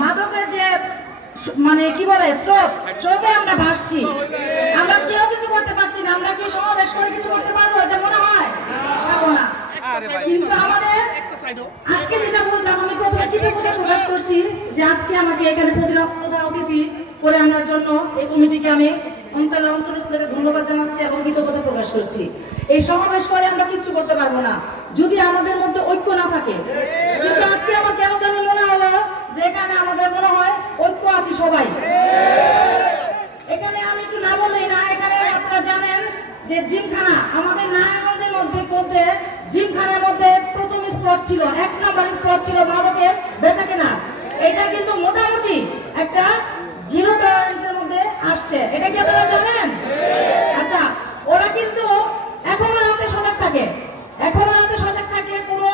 মাদকের যে মানে কি বলে স্রোতে আমরা ভাসছি, আমরা কেউ কিছু করতে পারছি না। আমরা কি সমাবেশ করে কিছু করতে পারবো এটা মনে হয়? পারবো না। কিন্তু আমাদের আজকে যেটা বললাম, আমি প্রথমে কৃতজ্ঞতা প্রকাশ করছি যে আজকে আমাকে এখানে প্রধান অতিথি করে আনার জন্য এই কমিটিকে আমি অন্তরস্থ থেকে ধন্যবাদ জানাচ্ছি এবং কৃতজ্ঞতা প্রকাশ করছি। এই সমাবেশ করে আমরা কিছু করতে পারবো না যদি আমাদের মধ্যে ঐক্য না থাকে। কিন্তু আজকে আমার কেন জানি মনে হলো যে এখানে আমাদের মনে হয় ঐক্য আছে সবাই। এখানে আমি একটু না বললেই না, এখানে আপনারা জানেন যে জিমখানা আমাদের নারায়ণগঞ্জের মধ্যে জিমখানার মধ্যে প্রথম স্পট ছিল, 1 নম্বর স্পট ছিল মাদকের বেচাকেনা। এটা কিন্তু মোটামুটি একটা জিরো টলারেন্সের মধ্যে আসছে। এটা কি আপনারা জানেন? আচ্ছা, ওরা কিন্তু এখনো রাতে সজাগ থাকে, কোনো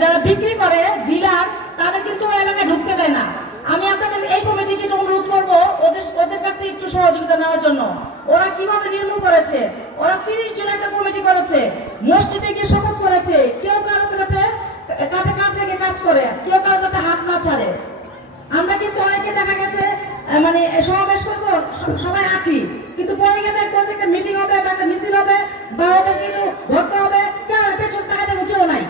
যারা বিক্রি করে ডিলার তাদের কিন্তু ওই এলাকায় ঢুকতে দেয় না। আমি আপনাদের এই কমিটিকে অনুরোধ করবো ওদের কাছ থেকে একটু সহযোগিতা নেওয়ার জন্য। ওরা কিভাবে নির্মূল করেছে, ওরা 30 জন একটা কমিটি করেছে, মসজিদে গিয়ে শপথ করেছে কেউ কারো সাথে কাঁধে কাঁধ রেখে কাজ করে, কেউ কারো সাথে হাত না ছাড়ে। আমরা কিন্তু অনেকে দেখা গেছে মানে সমাবেশ করবো সবাই আছি, কিন্তু পরে গিয়ে দেখবো যে একটা মিটিং হবে বা একটা মিছিল হবে বা ওদের কিন্তু ধরতে হবে, কেউ পেছন টাকা দেবো কেউ নাই।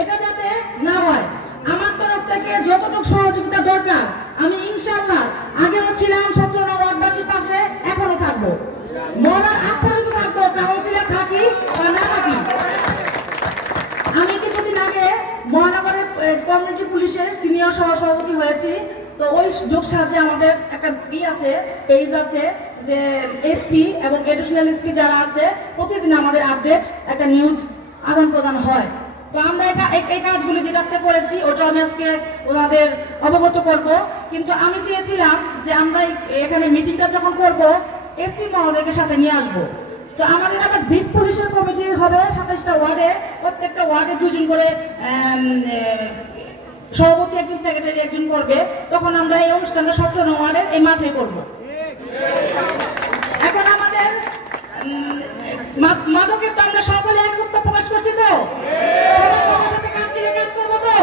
এটা যাতে না হয় আমার তরফ থেকে যতটুকু সহযোগিতা দরকার আমি ইনশাআল্লাহ আগেও ছিলাম, 17 নং ওয়ার্ডবাসীর পাশে এখনো থাকবো, মরার আগ পর্যন্ত থাকবো, কাউন্সিলর থাকি বা না থাকি। আমি কিছুদিন আগে মহানগরের কমিউনিটি পুলিশের সিনিয়র সহসভাপতি হয়েছি। তো ওই যোগ সাহায্যে আমাদের একটা পেজ আছে যে এসপি এবং এডিশনাল এসপি যারা আছে প্রতিদিন আমাদের আপডেট একটা নিউজ আদান প্রদান হয়। তো আমরা এই কাজগুলি যেটা আজকে করেছি ওটা আমি আজকে ওনাদের অবগত করব। কিন্তু আমি চেয়েছিলাম যে আমরা এখানে মিটিংটা যখন করব এসপি মহোদয়কে সাথে নিয়ে আসবো। তো আমাদের আবার দ্বীপ পুলিশের কমিটি হবে 27টা ওয়ার্ডে, প্রত্যেকটা ওয়ার্ডে 2 জন করে সভাপতি, একজন সেক্রেটারি, একজন করবে। তখন আমরা এই অনুষ্ঠানটা 17 নং ওয়ার্ডের এই মাঠে করব। এখন আমাদের মাদকের তো আমরা সকলে একত্র প্রকাশ করছি, তো সবার সাথে কাজ দিলে কাজ করবো তো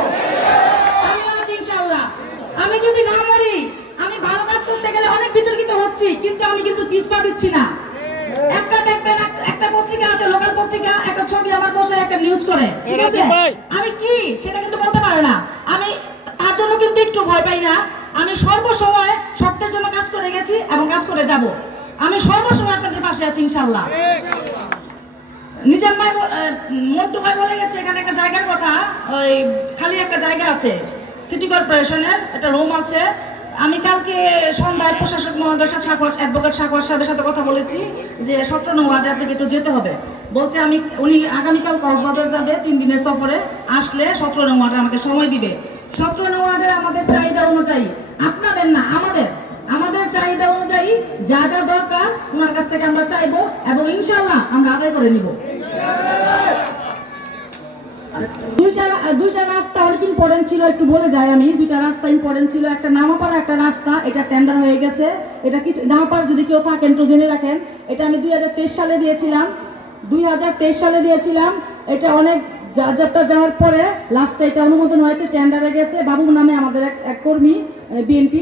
ইনশাআল্লাহ। আমি যদি না মরি, আমি ভালো কাজ করতে গেলে অনেক বিতর্কিত হচ্ছি, কিন্তু আমি কিন্তু পিছপা দিচ্ছি না। একটা দেখবেন একটা পত্রিকা আছে, লোকাল পত্রিকা, একটা ছবি আমার বসে একটা নিউজ করে, ঠিক আছে, আমি কি সেটা কিন্তু বলতে পারে না। আমি তার জন্য কিন্তু একটু ভয় পাই না। আমি সর্বসময় সত্যের জন্য কাজ করে গেছি এবং কাজ করে যাব। আমি সর্বসময় আপনাদের পাশে আছি ইনশাআল্লাহ। নিজাম ভাই, মন্টু ভাই বলে গেছে এখানে একটা জায়গার কথা, ওই খালি একটা জায়গা আছে সিটি কর্পোরেশনের, একটা রুম আছে। আমি কালকে সন্ধ্যায় প্রশাসক মহোদয় অ্যাডভোকেট সাগর সাহেবের সাথে কথা বলেছি যে 17 নং ওয়ার্ডে আপনাকে একটু যেতে হবে। বলছে উনি আগামীকাল কক্সবাজার যাবে 3 দিনের সফরে, আসলে 17 নং ওয়ার্ডে আমাকে সময় দিবে। 17 নং ওয়ার্ডের আমাদের চাহিদা অনুযায়ী, আপনাদের না আমাদের চাহিদা অনুযায়ী যা যা দরকার ওনার কাছ থেকে আমরা চাইবো এবং ইনশাআল্লাহ আমরা আদায় করে নিব। দুইটা রাস্তা অনেক ইম্পর্টেন্ট ছিল, একটু বলে যাই আমি। 2টা রাস্তা ইম্পর্টেন্ট ছিল, একটা নামাপাড়া একটা রাস্তা, এটা টেন্ডার হয়ে গেছে। এটা কিছু নামাপাড়া যদি কেউ থাকেন তো জেনে রাখেন, এটা আমি 2023 সালে দিয়েছিলাম। এটা অনেক যাত্রা যাওয়ার পরে লাস্টে এটা অনুমোদন হয়েছে, টেন্ডারে গেছে। বাবু নামে আমাদের এক কর্মী বিএনপি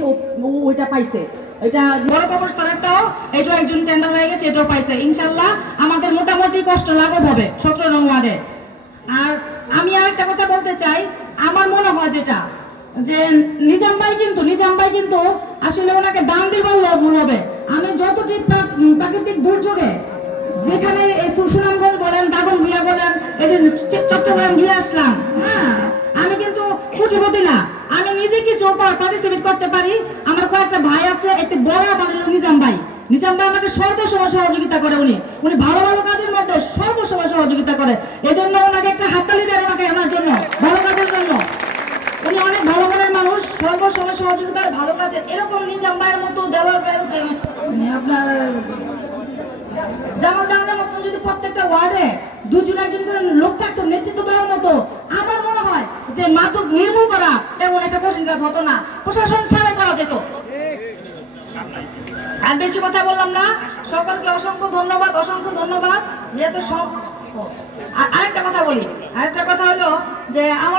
ওইটা পাইছে। এটা বড় কবরস্থানটাও এটাও একজন টেন্ডার হয়ে গেছে, এটাও পাইছে। ইনশাআল্লাহ আমাদের মোটামুটি কষ্ট লাঘব হবে 17 নং ওয়ার্ডে। আর আমি আরেকটা কথা বলতে চাই, আমার মনে হয় যেটা যে নিজাম ভাই কিন্তু আসলে ওনাকে দাম দিয়ে বললেও ভুল হবে। আমি যতটি প্রাকৃতিক দুর্যোগে যেখানে এই সুনামগঞ্জ বলেন, দাগনভূঞা বলেন, এই যে চট্টগ্রাম ঘিরে আসলাম, হ্যাঁ, আমি কিন্তু কোটিপতি না, আমি নিজে কিছু পার্টিসিপেট করতে পারি। আমার কয়েকটা ভাই আছে, একটি বড় আবার নিজাম ভাই আমাকে সর্বসময় সহযোগিতা করে। উনি ভালো ভালো কাজের মধ্যে সর্বসময় সহযোগিতা করে। এজন্য ওনাকে একটা হাততালি দেন ওনাকে আনার জন্য, ভালো কাজের জন্য। উনি অনেক ভালো মনের মানুষ, সর্বসময় সহযোগিতা ভালো কাজের। এরকম নিজাম ভাইয়ের মতো আপনার জামাল জামালের মতন যদি প্রত্যেকটা ওয়ার্ডে 2 জন 1 জন করে লোক থাকতো নেতৃত্ব দেওয়ার মতো, আমার মনে হয় যে মাদক নির্মূল করা তেমন একটা কঠিন কাজ হতো না, প্রশাসন ছাড়াই করা যেত। আর বেশি কথা বললাম না, সকলকে অসংখ্য ধন্যবাদ। যেহেতু আরেকটা কথা হলো যে আমার